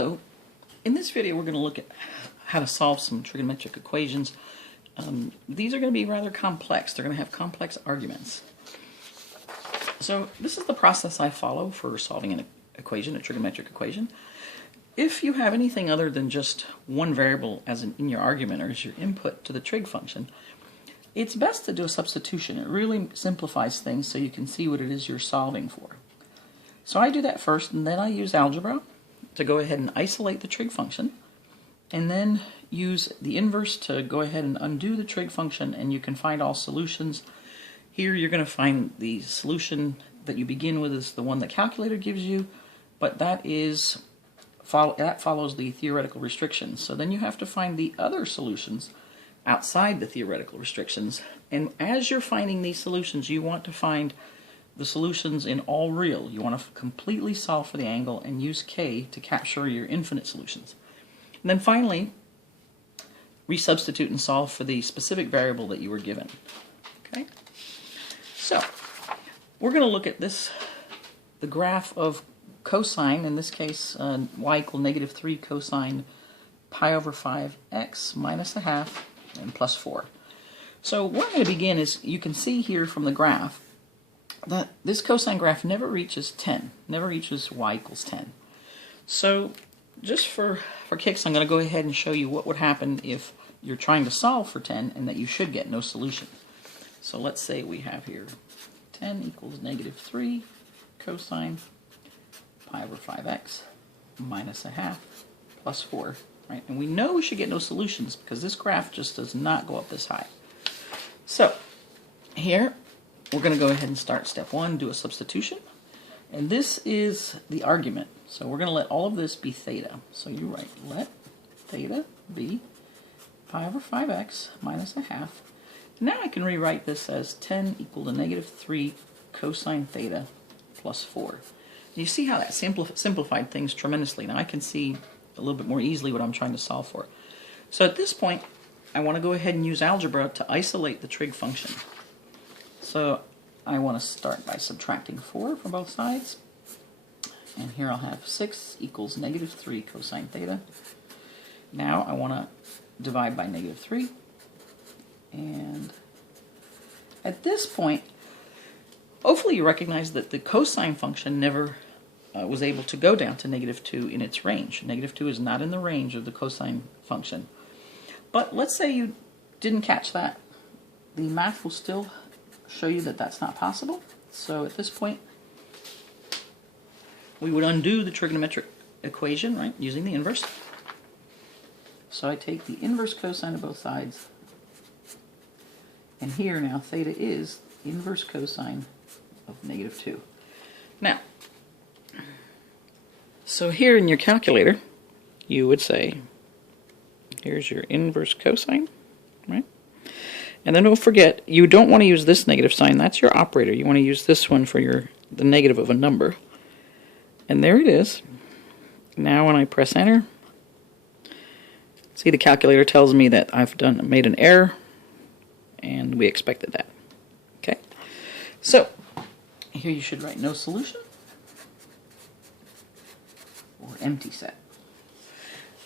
So, in this video we're going to look at how to solve some trigonometric equations. These are going to be rather complex. They're going to have complex arguments. So this is the process I follow for solving an equation, a trigonometric equation. If you have anything other than just one variable as in your argument or as your input to the trig function, it's best to do a substitution. It really simplifies things so you can see what it is you're solving for. So I do that first, and then I use algebra to go ahead and isolate the trig function, and then use the inverse to go ahead and undo the trig function, and you can find all solutions. Here you're going to find the solution that you begin with is the one the calculator gives you, but that follows the theoretical restrictions. So then you have to find the other solutions outside the theoretical restrictions, and as you're finding these solutions, you want to find the solutions in all real. You want to completely solve for the angle and use k to capture your infinite solutions. And then finally, resubstitute and solve for the specific variable that you were given. Okay? So, we're going to look at this, the graph of cosine, in this case y equal -3 cosine pi over 5x minus a half and plus 4. So where I'm going to begin is, you can see here from the graph that this cosine graph never reaches 10, never reaches y equals 10. So just for kicks, I'm going to go ahead and show you what would happen if you're trying to solve for 10 and that you should get no solution. So let's say we have here 10 equals -3 cosine pi over 5x minus a half plus 4. Right? And we know we should get no solutions because this graph just does not go up this high. So here we're going to go ahead and start step 1, do a substitution. And this is the argument. So we're going to let all of this be theta. So you write let theta be pi over 5x minus a half. Now I can rewrite this as 10 equal to -3 cosine theta plus 4. You see how that simplified things tremendously. Now I can see a little bit more easily what I'm trying to solve for. So at this point, I want to go ahead and use algebra to isolate the trig function. So I want to start by subtracting 4 from both sides. And here I'll have 6 equals -3 cosine theta. Now I want to divide by -3. And at this point, hopefully you recognize that the cosine function never was able to go down to -2 in its range. -2 is not in the range of the cosine function. But let's say you didn't catch that. The math will still show you that that's not possible. So at this point, we would undo the trigonometric equation, right, using the inverse. So I take the inverse cosine of both sides, and here now theta is inverse cosine of -2. Now, so here in your calculator, you would say, here's your inverse cosine, right? And then don't forget, you don't want to use this negative sign. That's your operator. You want to use this one for the negative of a number. And there it is. Now when I press enter, see the calculator tells me that I've made an error, and we expected that. Okay? So, here you should write no solution, or empty set.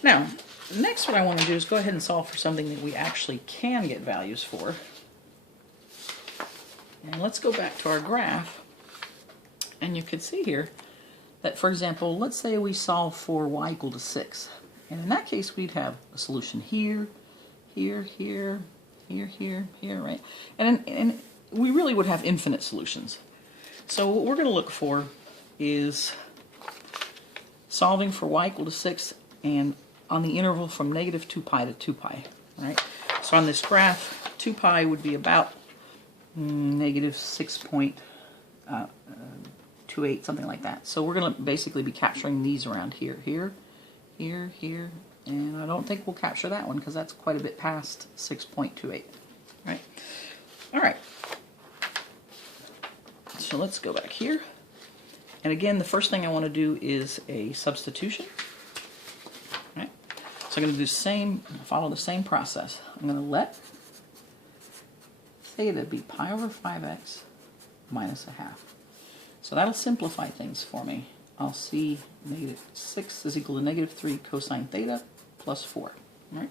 Now, next what I want to do is go ahead and solve for something that we actually can get values for. And let's go back to our graph, and you can see here that, for example, let's say we solve for y equal to 6. And in that case, we'd have a solution here, here, here, here, here, here, right? And we really would have infinite solutions. So what we're going to look for is solving for y equal to 6 and on the interval from -2 pi to 2 pi, right? So on this graph, 2 pi would be about -6.28, something like that. So we're going to basically be capturing these around here, here, here, here, and I don't think we'll capture that one because that's quite a bit past 6.28, right? All right. So let's go back here. And again, the first thing I want to do is a substitution. Right? So I'm going to do follow the same process. I'm going to let theta be pi over 5x minus a half. So that'll simplify things for me. I'll see -6 is equal to -3 cosine theta plus 4. All right?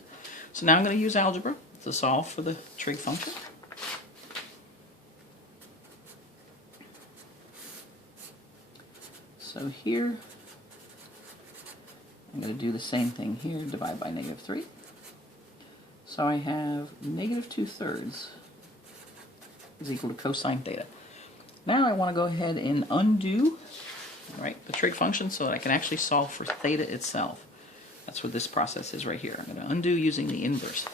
So now I'm going to use algebra to solve for the trig function. So here, I'm going to do the same thing here, divide by -3. So I have -2/3 is equal to cosine theta. Now I want to go ahead and undo, right, the trig function so that I can actually solve for theta itself. That's what this process is right here. I'm going to undo using the inverse.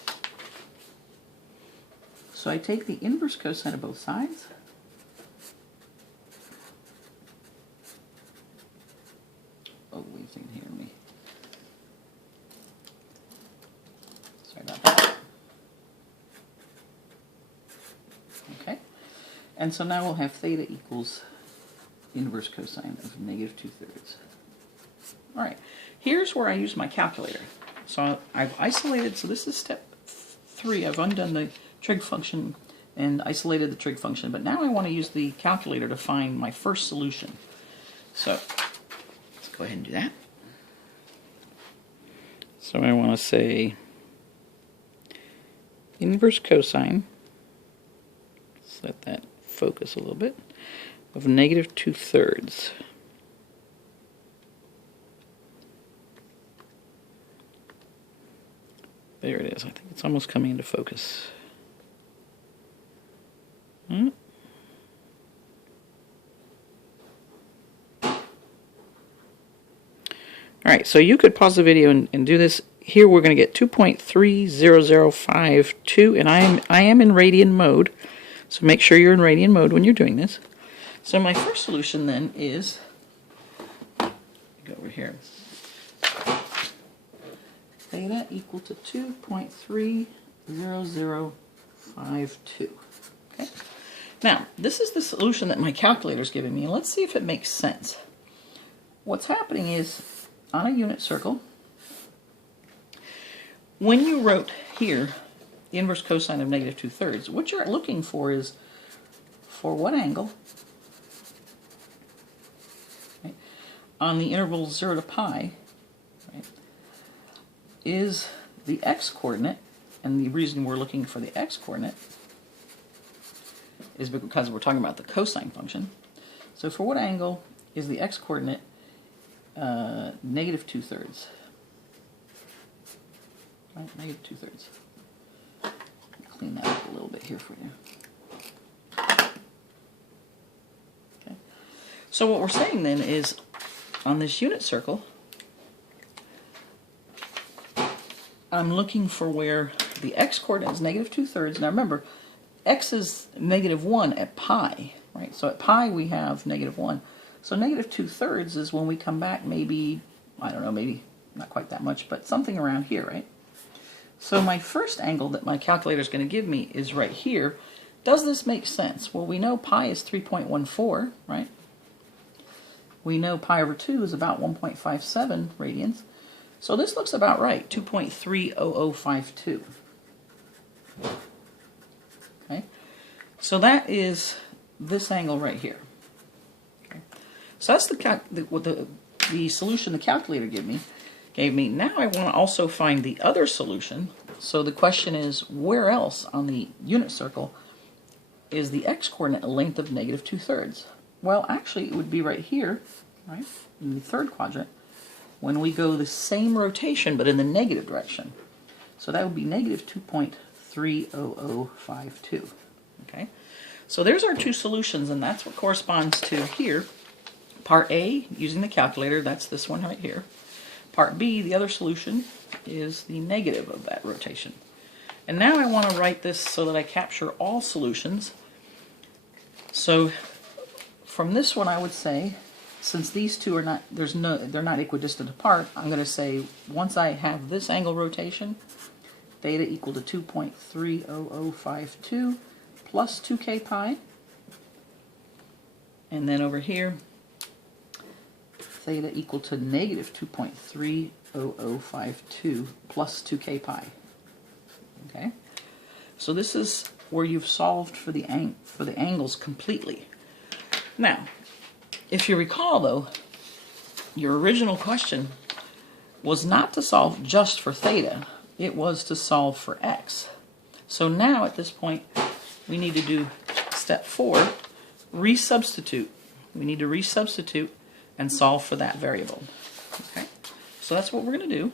So I take the inverse cosine of both sides. Oh, wait a second, hear me. Sorry about that. Okay. And so now we'll have theta equals inverse cosine of -2/3. All right. Here's where I use my calculator. So I've isolated, so this is step 3. I've undone the trig function and isolated the trig function, but now I want to use the calculator to find my first solution. So let's go ahead and do that. So I want to say inverse cosine, let's let that focus a little bit, of -2/3. There it is. I think it's almost coming into focus. All right, so you could pause the video and do this. Here we're going to get 2.30052, and I am in radian mode, so make sure you're in radian mode when you're doing this. So my first solution then is, go over here, theta equal to 2.30052. Okay. Now, this is the solution that my calculator is giving me, and let's see if it makes sense. What's happening is, on a unit circle, when you wrote here the inverse cosine of -2/3, what you're looking for is for what angle, right, on the interval 0 to pi, right, is the x-coordinate, and the reason we're looking for the x-coordinate is because we're talking about the cosine function. So for what angle is the x-coordinate -2/3? Right, -2/3. Clean that up a little bit here for you. Okay. So what we're saying then is, on this unit circle, I'm looking for where the x-coordinate is -2/3. Now remember, x is -1 at pi, right? So at pi we have -1. So -2/3 is when we come back, maybe, I don't know, maybe not quite that much, but something around here, right? So my first angle that my calculator is going to give me is right here. Does this make sense? Well, we know pi is 3.14, right? We know pi over 2 is about 1.57 radians. So this looks about right, 2.30052. Okay, so that is this angle right here. Okay, so that's the solution the calculator gave me. Now I want to also find the other solution. So the question is, where else on the unit circle is the x-coordinate a length of -2/3? Well, actually, it would be right here, right, in the third quadrant, when we go the same rotation but in the negative direction. So that would be -2.30052. Okay, so there's our two solutions, and that's what corresponds to here. Part A, using the calculator, that's this one right here. Part B, the other solution, is the negative of that rotation. And now I want to write this so that I capture all solutions. So from this one, I would say, since these two are not, they're not equidistant apart, I'm going to say once I have this angle rotation, theta equal to 2.30052 plus 2k pi, and then over here, theta equal to -2.30052 plus 2k pi. Okay, so this is where you've solved for the angles completely. Now, if you recall though, your original question was not to solve just for theta, it was to solve for x. So now at this point we need to do step 4, resubstitute. We need to resubstitute and solve for that variable. Okay, so that's what we're going to do.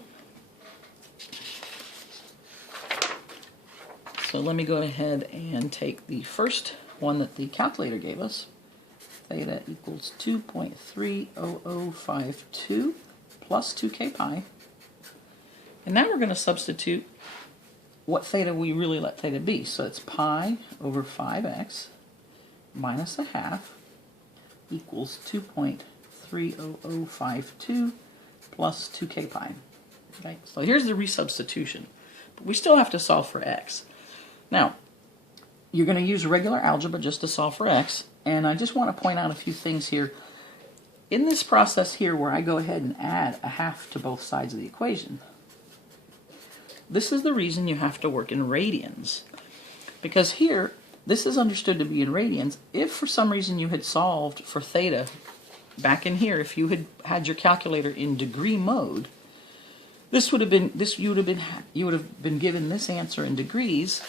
So let me go ahead and take the first one that the calculator gave us. Theta equals 2.30052 plus 2k pi. And now we're going to substitute what theta we really let theta be. So it's pi over 5x minus a half equals 2.30052 plus 2k pi. Okay, so here's the resubstitution. But we still have to solve for x. Now, you're going to use regular algebra just to solve for x, and I just want to point out a few things here. In this process here where I go ahead and add a half to both sides of the equation, this is the reason you have to work in radians. Because here, this is understood to be in radians. If for some reason you had solved for theta back in here, if you had had your calculator in degree mode, you would have been given this answer in degrees,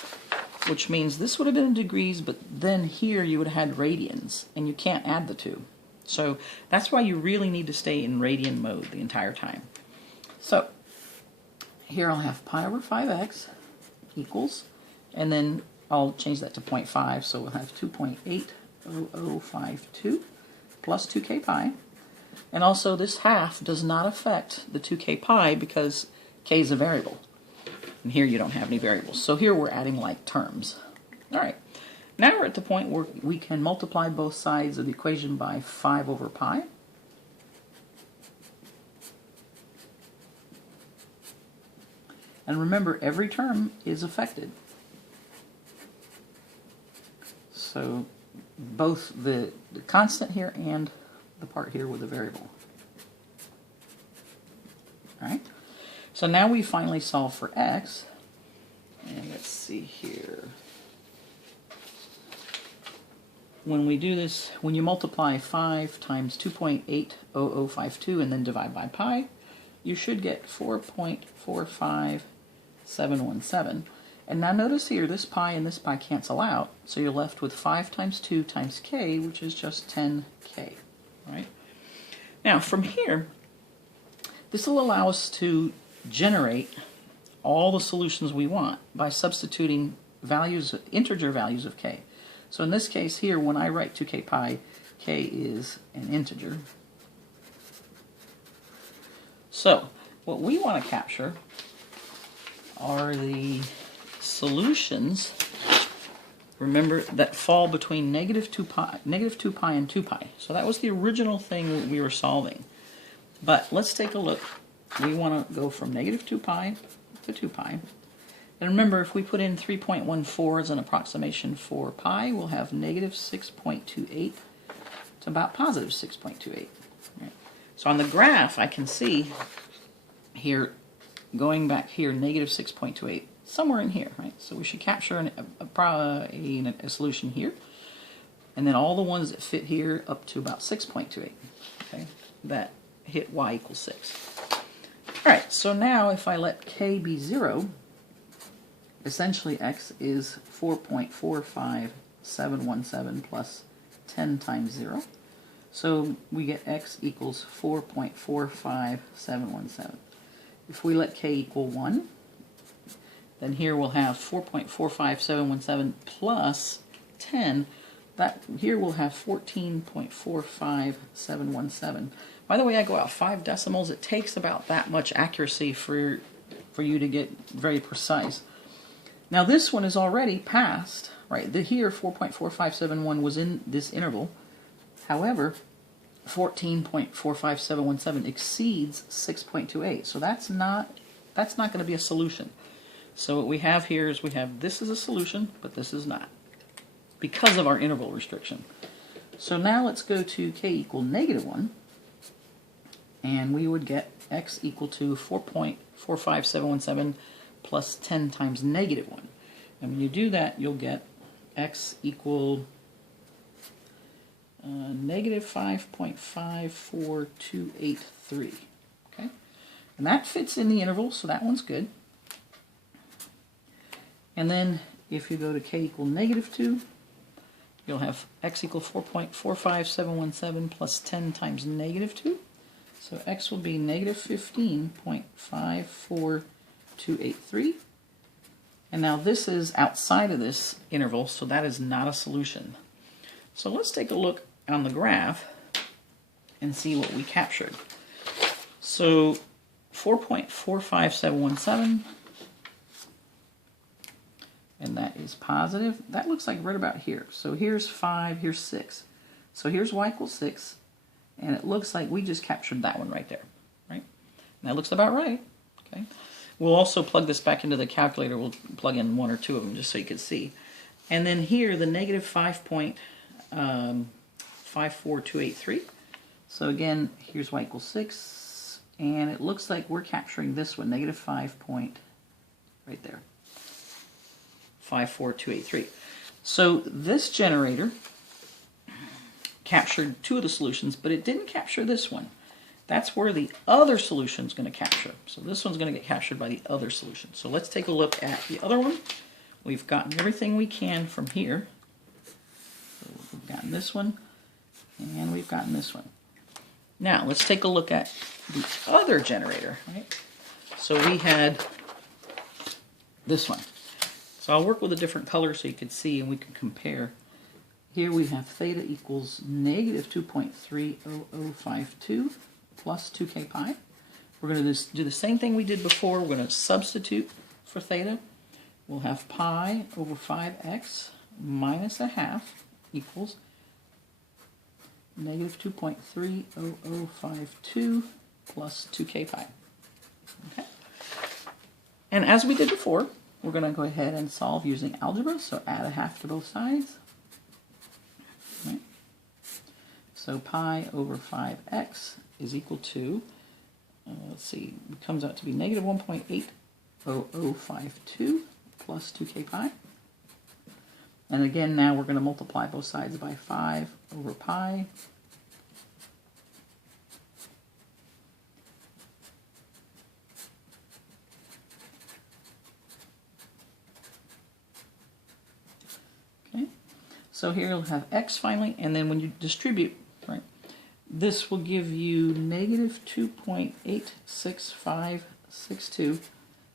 which means this would have been in degrees, but then here you would have had radians, and you can't add the two. So that's why you really need to stay in radian mode the entire time. So here I'll have pi over 5x equals, and then I'll change that to 0.5, so we'll have 2.80052 plus 2k pi. And also this half does not affect the 2k pi because k is a variable. And here you don't have any variables. So here we're adding like terms. Alright, now we're at the point where we can multiply both sides of the equation by 5 over pi. And remember, every term is affected. So both the constant here and the part here with the variable. Alright, so now we finally solve for x, and let's see here. When we do this, when you multiply 5 times 2.80052 and then divide by pi, you should get 4.45717. And now notice here, this pi and this pi cancel out, so you're left with 5 times 2 times k, which is just 10k. Right? Now, from here, this will allow us to generate all the solutions we want by substituting values, integer values of k. So in this case here, when I write 2k pi, k is an integer. So what we want to capture are the solutions, remember, that fall between negative 2 pi and 2 pi. So that was the original thing that we were solving. But let's take a look. We want to go from negative 2 pi to 2 pi. And remember, if we put in 3.14 as an approximation for pi, we'll have negative 6.28 to about positive 6.28. Right. So on the graph, I can see here, going back here, negative 6.28, somewhere in here, right? So we should capture a solution here, and then all the ones that fit here up to about 6.28, okay? That hit y equals 6. All right, so now if I let k be 0, essentially x is 4.45717 plus 10 times 0. So we get x equals 4.45717. If we let k equal 1, then here we'll have 4.45717 plus 10. That here we'll have 14.45717. By the way, I go out 5 decimals. It takes about that much accuracy for you to get very precise. Now this one is already passed, right? Here 4.4571 was in this interval. However, 14.45717 exceeds 6.28. So that's not going to be a solution. So what we have here is this is a solution, but this is not, because of our interval restriction. So now let's go to k equal negative 1, and we would get x equal to 4.45717 plus 10 times negative 1. And when you do that, you'll get x equal negative 5.54283. Okay, and that fits in the interval, so that one's good. And then if you go to k equal negative 2, you'll have x equal 4.45717 plus 10 times negative 2. So x will be negative 15.54283. And now this is outside of this interval, so that is not a solution. So let's take a look on the graph and see what we captured. So 4.45717, and that is positive. That looks like right about here. So here's 5, here's 6. So here's y equals 6, and it looks like we just captured that one right there, right? And that looks about right, okay? We'll also plug this back into the calculator. We'll plug in 1 or 2 of them just so you can see. And then here, the negative 5.54283. So again, here's y equals 6, and it looks like we're capturing this one, negative 5 point, right there, 54283. So this generator captured 2 of the solutions, but it didn't capture this one. That's where the other solution is going to capture. So this one's going to get captured by the other solution. So let's take a look at the other one. We've gotten everything we can from here. So we've gotten this one, and we've gotten this one. Now let's take a look at the other generator. Right? So we had this one. So I'll work with a different color so you can see and we can compare. Here we have theta equals negative 2.30052 plus 2k pi. We're going to do the same thing we did before. We're going to substitute for theta. We'll have pi over 5x minus a half equals negative 2.30052 plus 2k pi. Okay. And as we did before, we're going to go ahead and solve using algebra. So add a half to both sides. Right. So pi over 5x is equal to, let's see, it comes out to be negative 1.80052 plus 2k pi. And again, now we're going to multiply both sides by 5 over pi. Okay, so here you'll have x finally, and then when you distribute, right, this will give you negative 2.86562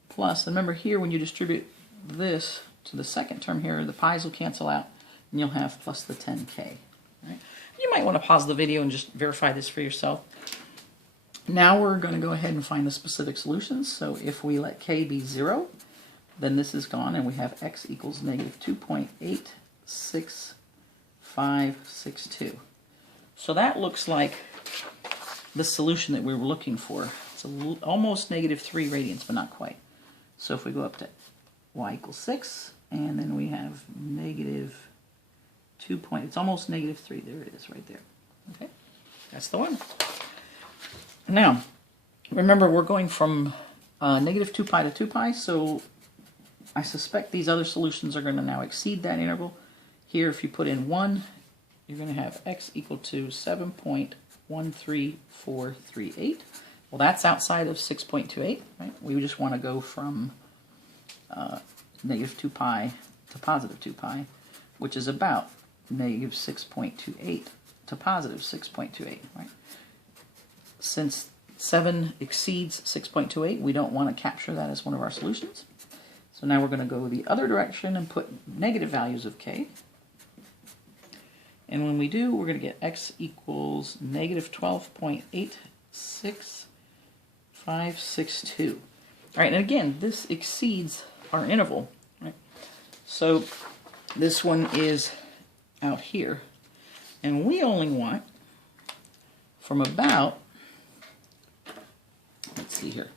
plus, remember here when you distribute this to the second term here, the pi's will cancel out, and you'll have plus the 10k. Right? You might want to pause the video and just verify this for yourself. Now we're going to go ahead and find the specific solutions. So if we let k be 0, then this is gone, and we have x equals negative 2.86562. So that looks like the solution that we were looking for. It's almost negative 3 radians, but not quite. So if we go up to y equals 6, and then we have negative 2 point, it's almost negative 3. There it is right there. Okay, that's the one. Now, remember we're going from negative 2 pi to 2 pi, so I suspect these other solutions are going to now exceed that interval. Here, if you put in 1, you're going to have x equal to 7.13438. Well, that's outside of 6.28, right? We just want to go from negative 2 pi to positive 2 pi, which is about negative 6.28 to positive 6.28, right? Since 7 exceeds 6.28, we don't want to capture that as one of our solutions. So now we're going to go the other direction and put negative values of k. And when we do, we're going to get x equals negative 12.86562. All right, and again, this exceeds our interval. Right? So this one is out here. And we only want from about, let's see here,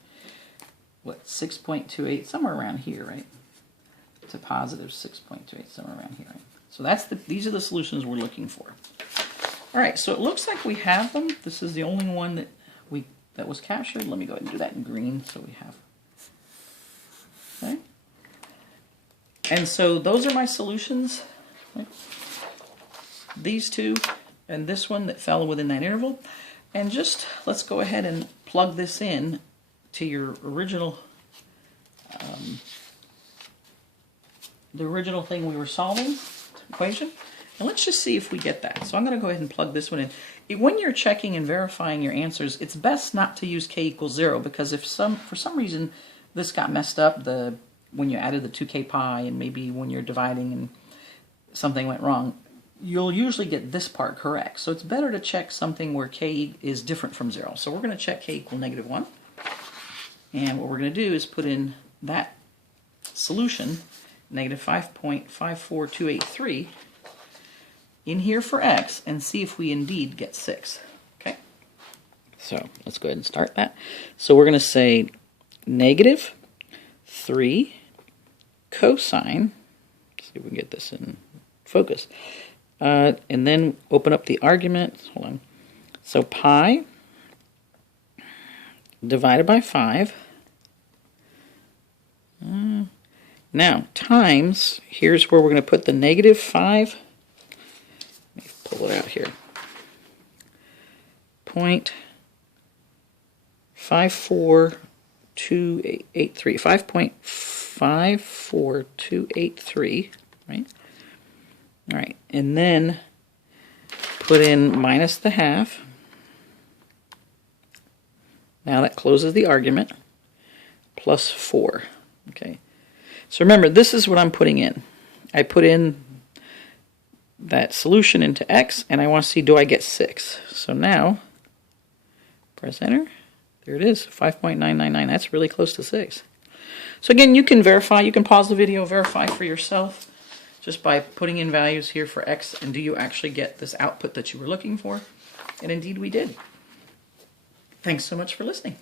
what, 6.28, somewhere around here, right? To positive 6.28, somewhere around here, right? So that's these are the solutions we're looking for. All right, so it looks like we have them. This is the only one that was captured. Let me go ahead and do that in green so we have. Okay. And so those are my solutions. Right? These two and this one that fell within that interval. And just, let's go ahead and plug this in to your original, the original thing we were solving, equation. And let's just see if we get that. So I'm going to go ahead and plug this one in. When you're checking and verifying your answers, it's best not to use k equals 0, because if for some reason this got messed up, when you added the 2k pi, and maybe when you're dividing and something went wrong, you'll usually get this part correct. So it's better to check something where k is different from 0. So we're going to check k equal -1. And what we're going to do is put in that solution, -5.54283, in here for x, and see if we indeed get 6. Okay? So let's go ahead and start that. So we're going to say -3 cosine, let's see if we can get this in focus, and then open up the argument, hold on, so pi divided by 5, now times, here's where we're going to put the -5, let me pull it out here, 5.54283, 5.54283, right? All right, and then put in minus the half. Now that closes the argument, plus 4. Okay, so remember, this is what I'm putting in. I put in that solution into x, and I want to see, do I get 6? So now, press enter. There it is, 5.999. That's really close to 6. So again, you can verify, you can pause the video, verify for yourself just by putting in values here for x, and do you actually get this output that you were looking for? And indeed we did. Thanks so much for listening.